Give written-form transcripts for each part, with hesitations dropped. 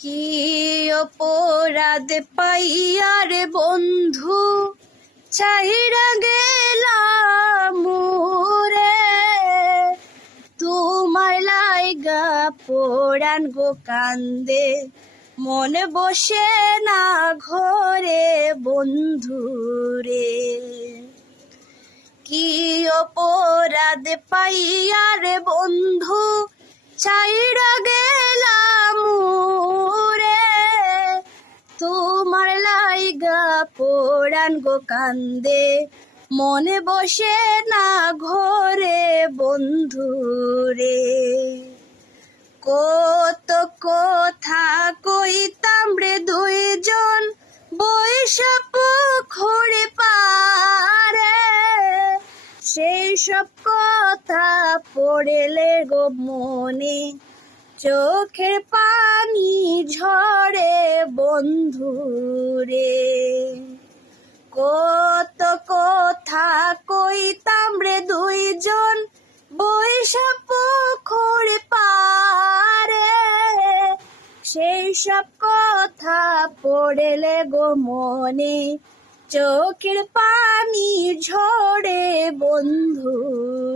কি অপরাধ পাইয়া রে বন্ধু চাহিরা গেলাম রে, তোমার লাইগা পোড়ান গো কান্দে মনে বসে না ঘরে বন্ধু রে। কি অপরাধ পাইয়া রে বন্ধু চাইরা গেলাম রে, তোমার লাইগা পোড়ান গো কান্দে মনে বসে না ঘরে বন্ধু রে। কত কথা কইতাম রে দুইজন বৈশা পুকুরে পারে, সেই সব কথা পড়েলে গো মনে চোখের পানি ঝরে বন্ধু রে। কত কথা কইতাম রে দুইজন বৈশা পুকুরে পারে, সেই সব কথা পড়েলে গো মনে চোখের পানি ঝরে বন্ধু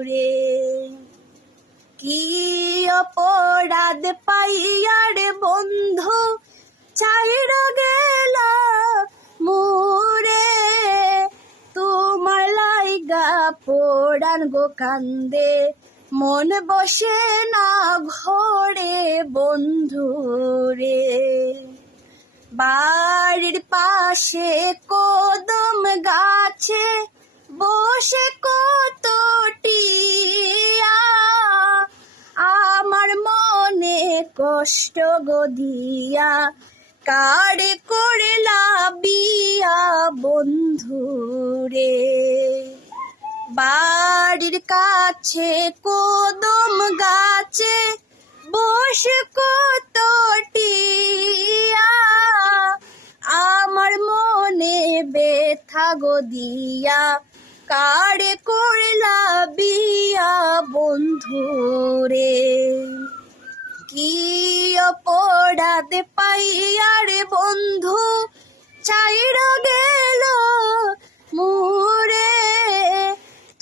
রে। কি অপরাধ পাইয়া রে বন্ধু চাইরা গেলা মোরে, তোমার লাইগা পোড়ান গো কান্দে মন বসে না ঘরে বন্ধু রে। বাড়ির পাশে কদম গাছে বসে কত টিয়া, আমার মনে কষ্ট গো দিয়া কারে করলা বিয়া বন্ধু রে। বাড়ির কাছে কদম গাছে বসে কত টিয়া, আমার মনে ব্যথা গো দিয়া কারে করলা বিয়া বন্ধু রে। কি অপরাধ পাইয়া রে বন্ধু চাইরা গেল মোরে,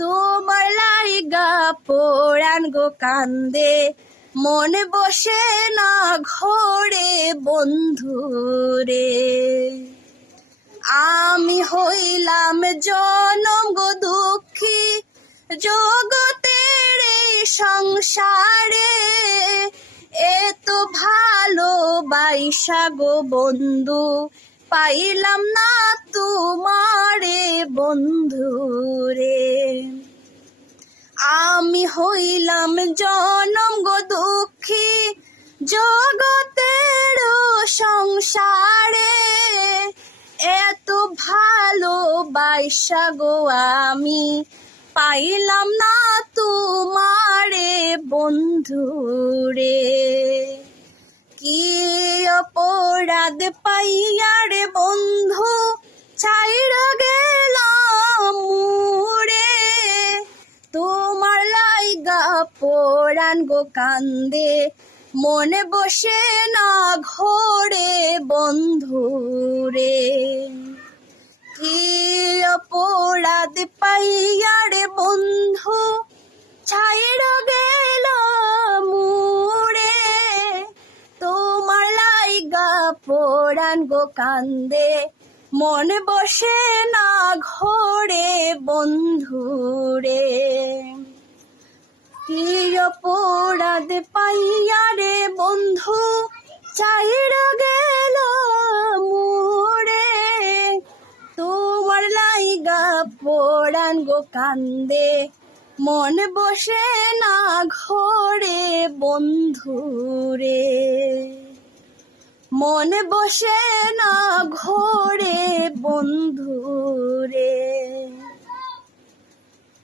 তোমার লাইগা পোড়ান গো কান্দে মনে বসে না ঘরে বন্ধু রে। আমি হইলাম জনম গো দুঃখী জগতের এই সংসারে, এত ভালোবাসা গো বন্ধু পাইলাম না তোমারে বন্ধু রে। আমি হইলাম জনম গো দুঃখী জগতের সংসারে, এত ভালোবাসা গো আমি পাইলাম না তোমারে বন্ধু রে। কি অপরাধ পাইয়া রে বন্ধু চাইরা গেলাম রে, তোমার লাইগা পোড়ান গো কান্দে মনে বসে না ঘরে বন্ধু রে। কি অপরাধ পাইয়া রে বন্ধু ছাইরা গেলাম রে, তোমার লাইগা পোড়ান গো কান্দে মনে বসে না ঘরে বন্ধু রে। কি অপরাধ পাইয়া রে বন্ধু চাইরা গেলাম রে, তোমার লাইগা পোড়ান গো কান্দে মন বসে না ঘরে বন্ধু রে। মন বসে না ঘরে বন্ধু রে।